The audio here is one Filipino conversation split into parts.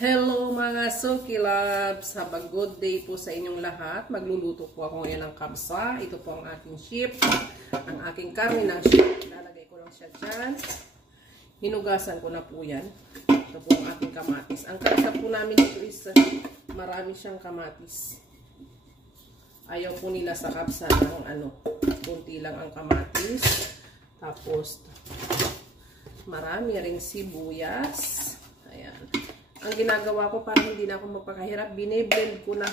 Hello mga Suki Loves! Have a good day po sa inyong lahat. Magluluto po ako ngayon ng kabsa. Ito po ang aking sheep. Ang aking karne ng sheep. Lalagay ko lang siya dyan. Hinugasan ko na po yan. Ito po ang aking kamatis. Ang kabsa po namin ito is marami siyang kamatis. Ayaw po nila sa kabsa ng kunti lang ang kamatis. Tapos marami ring sibuyas. Ayan. Ang ginagawa ko para hindi na ako magpakahirap, bine-blend ko na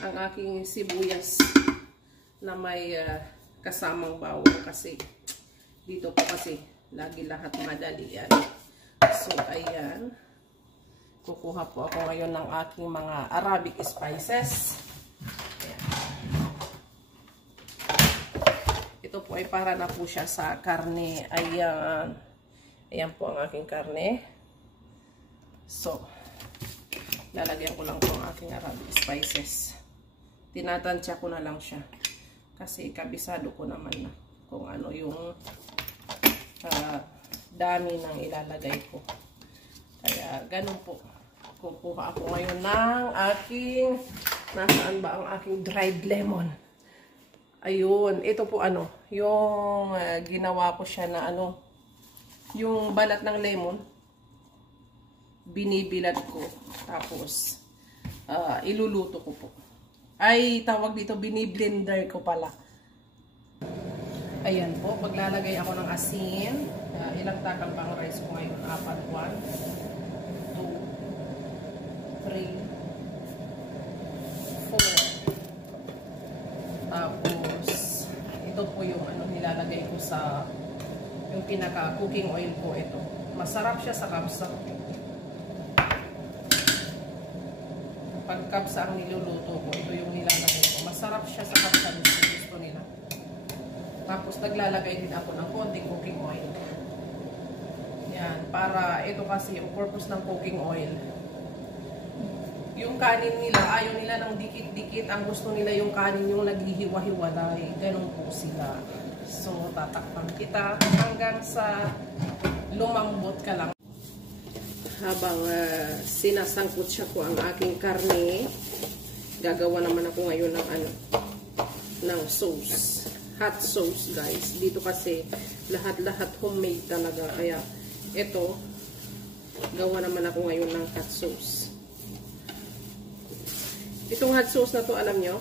ang aking sibuyas na may kasamang bawang kasi dito po kasi lagi lahat madali yan. So, ayan. Kukuha po ako ngayon ng aking mga Arabic spices. Ayan. Ito po ay para na po siya sa karne. Ayan. Ayan po ang aking karne. So, lalagyan ko lang po ang aking Arabic spices. Tinatansya ko na lang siya. Kasi kabisado ko naman na kung ano yung dami ng ilalagay ko. Kaya, ganun po. Kukuha ako ngayon ng aking, nasaan ba ang aking dried lemon? Ayun, ito po yung ginawa ko siya na yung balat ng lemon. Binibilad ko. Tapos, iluluto ko po. Ay, tawag dito, biniblender ko pala. Ayan po, paglalagay ako ng asin. Ilang takal pang rice ko ngayon? 4, 1, 2, 3, 4. Tapos, ito po yung nilalagay ko sa yung pinaka cooking oil ko ito. Masarap siya sa kabsa. Pag kabsa ang niluluto ko, ito yung nilalagay ko. Masarap siya sa kabsa, gusto nila. Tapos naglalagay din ako ng konting cooking oil. Yan, para ito kasi yung purpose ng cooking oil. Yung kanin nila, ayaw nila ng dikit-dikit. Ang gusto nila yung kanin yung naghihiwa-hiwalay. Ganun po sila. So, tatakpan kita hanggang sa lumambot ka lang. Habang sinasangkot siya ko ang aking karne, gagawa naman ako ngayon ng sauce. Hot sauce, guys. Dito kasi lahat-lahat homemade talaga. Kaya ito, gawa naman ako ngayon ng hot sauce. Itong hot sauce na to, alam nyo,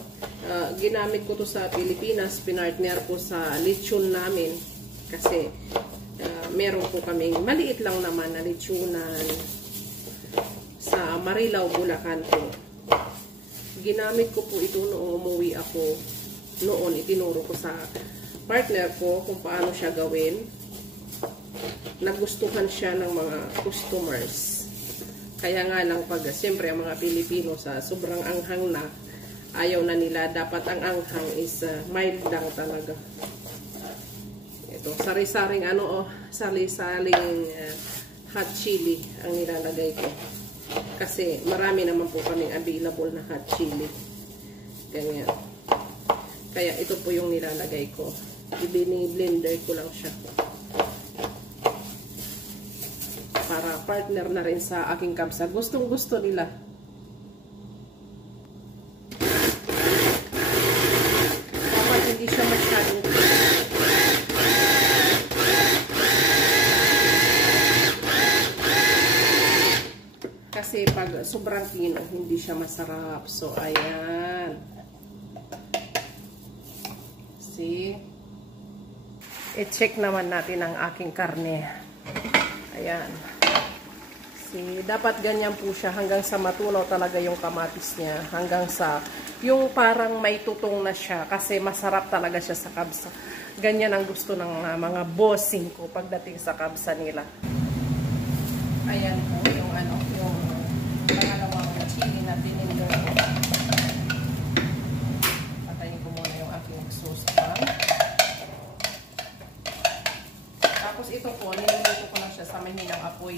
ginamit ko to sa Pilipinas. Pinartner ko sa lechon namin. Kasi meron po kaming maliit lang naman na lechonan sa Marilao, Bulacan po. Ginamit ko po ito noong umuwi ako. Noon, itinuro ko sa partner ko kung paano siya gawin. Nagustuhan siya ng mga customers. Kaya nga lang pag, siyempre, ang mga Pilipino sa sobrang anghang na, ayaw na nila. Dapat ang anghang is mild lang talaga. Ito, sari-saring sari-saring hot chili ang nilalagay ko. Kasi marami naman po kaming available na hot chili. Ganyan. Kaya ito po yung nilalagay ko. I-blender ko lang siya. Para partner na rin sa aking kabsa. Gustong-gusto nila. Dapat hindi siya masyadong kasi pag sobrang tino, hindi siya masarap. So, ayan. See? I-check naman natin ang aking karne. Ayan. See? Dapat ganyan po siya hanggang sa matunaw talaga yung kamatis niya. Hanggang sa yung parang may tutong na siya. Kasi masarap talaga siya sa kabsa. Ganyan ang gusto ng mga bossing ko pagdating sa kabsa nila. Ayan po yung yung pangalawang chili na tininder ko. Patayin ko muna yung aking sauce pan. Tapos ito po, niluluto ko na siya sa mahinang apoy.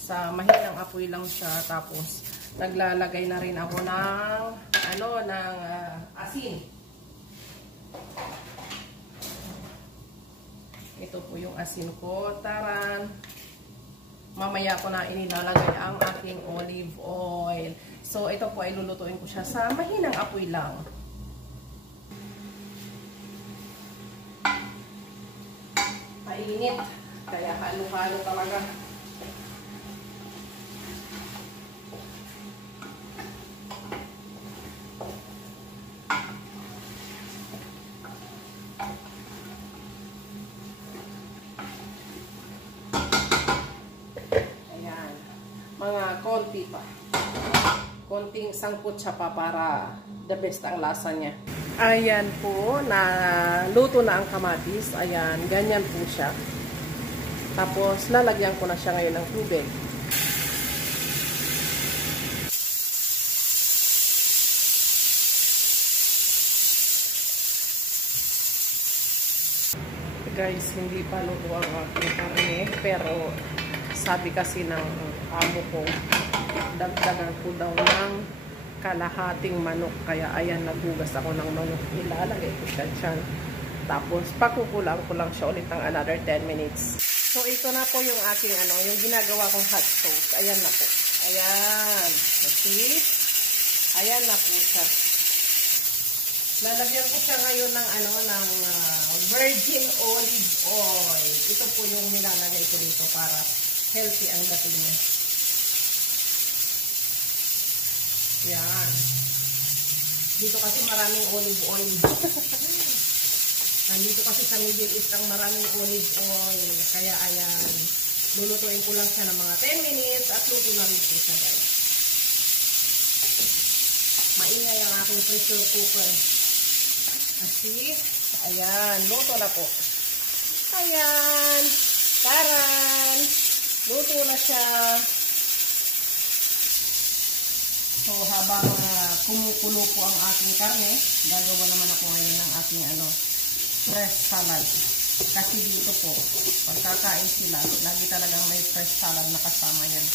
Sa mahinang apoy lang siya. Tapos naglalagay na rin ako ng asin. Ito po yung asin ko. Taran. mamaya ko na inilalagay ang aking olive oil. So, ito po ay lulutuin ko siya sa mahinang apoy lang. Mainit. Kaya halo-halo talaga. Ayan. Mga konti pa. Konting sangkot siya pa para the best ang lasa niya. Ayan po, luto na ang kamatis. Ayan, ganyan po siya. Tapos, lalagyan ko na siya ngayon ng tubig. Guys, hindi pa luto ang aking karne. Pero, sabi kasi ng amo ko, dagdagan ko daw ng kalahating manok. Kaya, ayan, naghugas ako ng manok. Ilalagay ko siya dyan. Tapos, pakukulang ko lang siya ulit ng another 10 minutes. So, ito na po yung aking, yung ginagawa kong hot sauce. Ayan na po. Ayan. See? Ayan na po siya. Lalagyan ko siya ngayon ng, ng virgin olive oil. Ito po yung nilalagay ko dito para healthy ang dating niya. Yan. Dito kasi maraming olive oil. Nandito kasi sa Middle East ang maraming olive oil. Kaya ayan, lulutuin ko lang siya ng mga 10 minutes at luto na rin po siya, guys. Maingay ang aking pressure cooker. Kasi, ayan, luto na po. Ayan, taran! Luto na siya. So, habang kumukulo po ang aking karne, gagawa naman ako ngayon ng aking fresh salad. Kasi dito po, pagkakain sila, lagi talagang may fresh salad na kasama yan.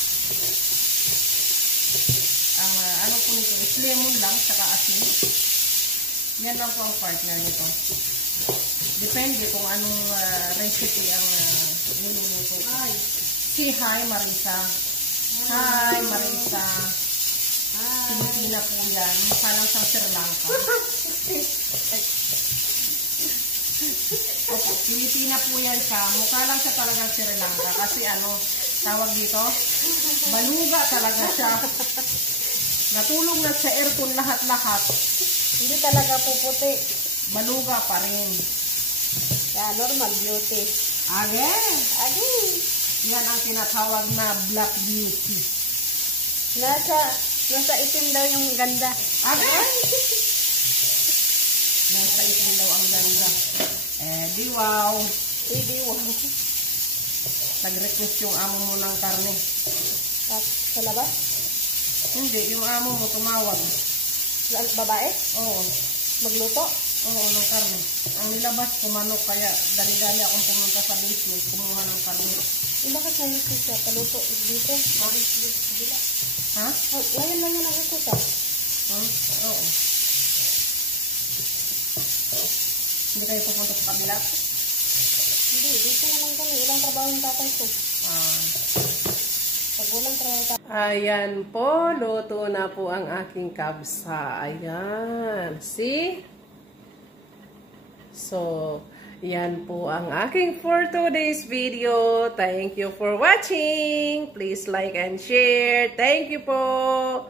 Ang po nito is lemon lang, saka asin. Yan lang po ang partner nito. Depende kung anong recipe ang niluluto. Ay, si hi Marisa. Hi Marisa. Pilipina po yan. Mukha lang sa Sri Lanka. Pilipina po yan siya. Mukha lang siya talaga Sri Lanka. Kasi tawag dito, baluga talaga siya. Natulog na sa aircon lahat-lahat. Hindi talaga puputi. Baluga pa rin. Yeah, normal beauty. Again. Yan ang tinatawag na black beauty. Nasa itim daw yung ganda. Again. Nasa itim daw ang ganda. Di wow. Nag-request yung amo mo ng karne. At sa labas? Hindi, yung amo mo tumawag. Babae? Oo. Magluto? Oo, ng karne. Ang nilabas ko manok, kaya dali-dali akong pumunta sa basement, kumuha ng karne. Bakit nangiko siya? Paluto dito? Dila. Ha? Ngayon lang yung nangiko siya. Oo. Hindi kayo pupunta sa kabila? Hindi, dito naman kami. Ilang trabaho yung tatay ko. Pag walang trabaho Ayan po, luto na po ang aking kabsa. Ayan. See? So, yan po ang aking for today's video. Thank you for watching. Please like and share. Thank you po.